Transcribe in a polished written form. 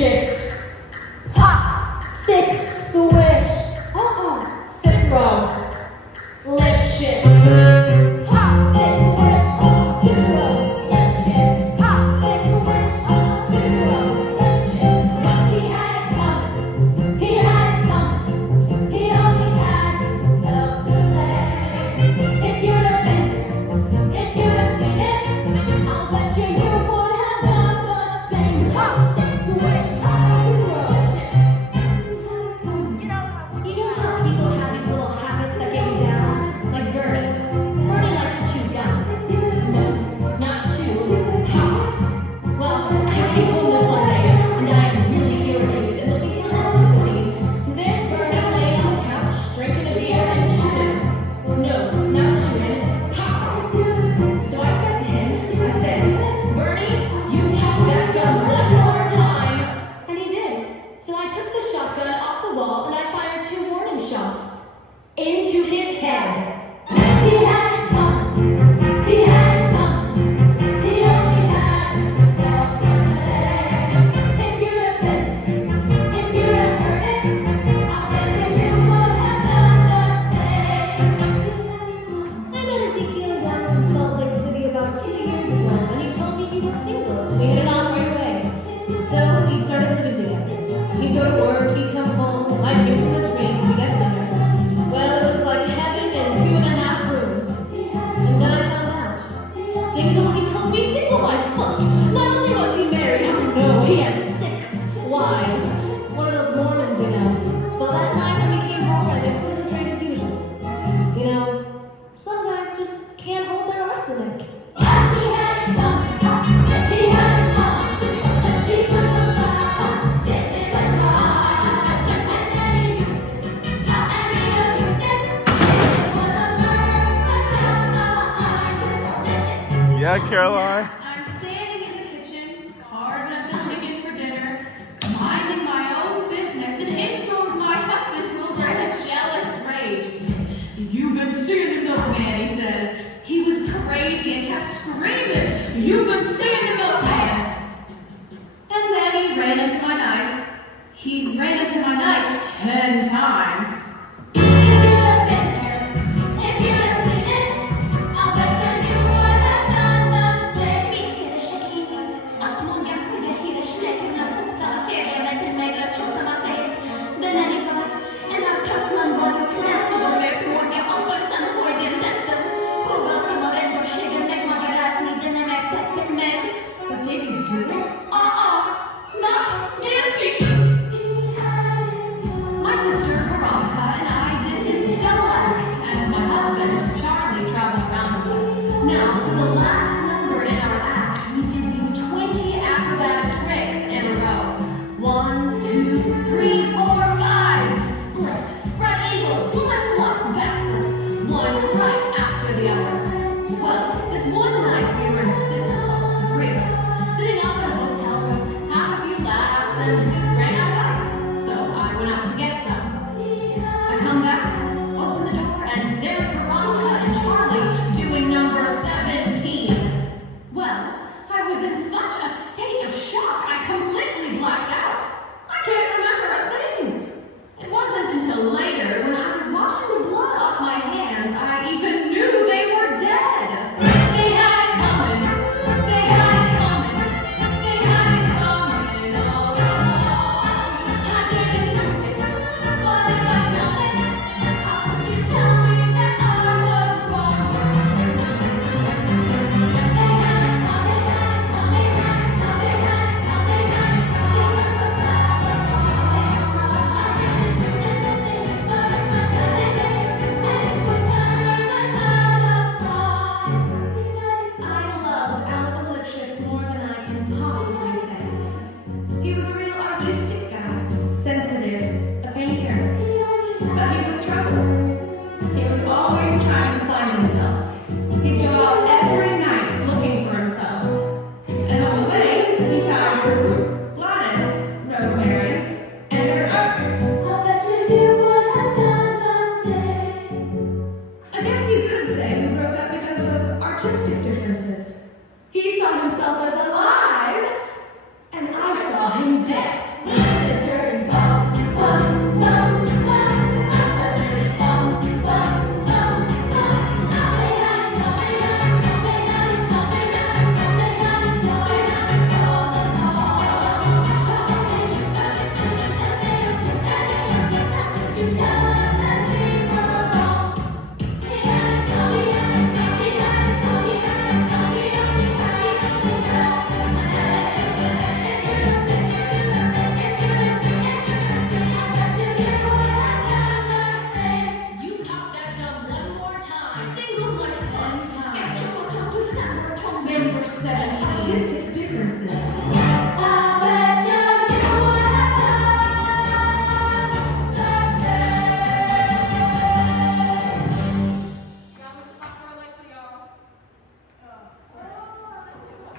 shits. Pop, stick, squish. Cicero. Lip shits. Pop, stick, squish. Cicero. Lip shits. Pop, stick, squish. Cicero. Lip shits. He had it coming. He had it coming. He only had himself to blame. If you'd have been there, if you'd have seen it, I'll bet you would have done the same. Pop, stick, squish. Cicero. Lip shits. You know how people have these little habits that get you down? Like Bernie. Bernie likes to chew gum. No, not chew. Pop. Well, I came home this one day and I was really irritated and looking for all sympathy. There's Bernie laying on the couch, drinking a beer and chewing. No, not chewing. Pop. So I said to him, I said, Bernie, you chew that gum one more time. And he did. So I took the shotgun off the wall and I fired 2 warning shots into his head. He had it coming. He had it coming. He only had himself to blame. If you'd have been, if you'd have heard it, I'll bet you would have done the same. I met Ezekiel down from Salt Lake City about 2 years ago, and he told me he was single. We hit it off right away. So we started living together. He'd go to work, he'd come home, I'd give him a drink, we'd have dinner. Well, it was like heaven in 2.5 rooms. And then I found out. Single, he told me single by foot. Not only was he married, oh no, he had 6 wives. One of those Mormons, you know. So that night when we came home, I mixed him straight as usual. You know, some guys just can't hold their arsenic. He had it coming. He had it coming. He took the fire. Sit in the jar. And then he used it. And he abused it. It was a murder. Yeah, Caroline. I'm standing in the kitchen, carving up the chicken for dinner, minding my own business, and in storms my husband who will bring a jealous rage. You've been seeing the milkman, he says. He was crazy and kept screaming, you've been seeing the milkman. And then he ran into my knife. He ran into my knife 10 times. If you'd have been there, if you'd have seen it, I'll bet you would have done the same. Mitt skrevet, att många kunde hela släkterna fota färdiga med den med att köpa materiet. Den är det gas, en av kaplan var ju knäpp och med fråga om vad som får den lätten. Prova att de har ändå tjejen med magaräsning, den är med tätten med. What did you do? Not guilty! My sister Veronica and I did this double act, and my husband Charlie traveled around with us. Now, for the last number in our act, we did these 20 acrobatic tricks in a row. 1, 2, 3, 4, 5. Splits, spread eagles, flip-flops, backflips. One right after the other. Well, this one night we were in Sicily, the 3 of us, sitting up in a hotel room, had a few laughs, and we ran out of ice. So I went out to get some. I come back, open the door, and there's Veronica and Charlie doing number 17. Well, I was in such a state of shock, I completely blacked out. I can't remember a thing. It wasn't until later, when I was washing the blood off my hands, I even knew they were dead. They had it coming. They had it coming. They had it coming all along. I didn't do it, but if I'd done it, how could you tell me that I was wrong? They had it coming. They had it coming. They had it coming. They had it coming. They took the flower away. I didn't do anything, but if I done it, and it was better than I was wrong. I loved Alvin Lipschitz more than I can possibly say. He was a real artistic guy, sensitive, a painter, but he was troubled. He was always trying to find himself. He'd go out every night looking for himself. And on the ways, he found Gladys, Rosemary, and her I'll bet you would have done the same. I guess you could say we broke up because of artistic differences. He saw himself as alive, and I saw him dead. 17. Artistic differences.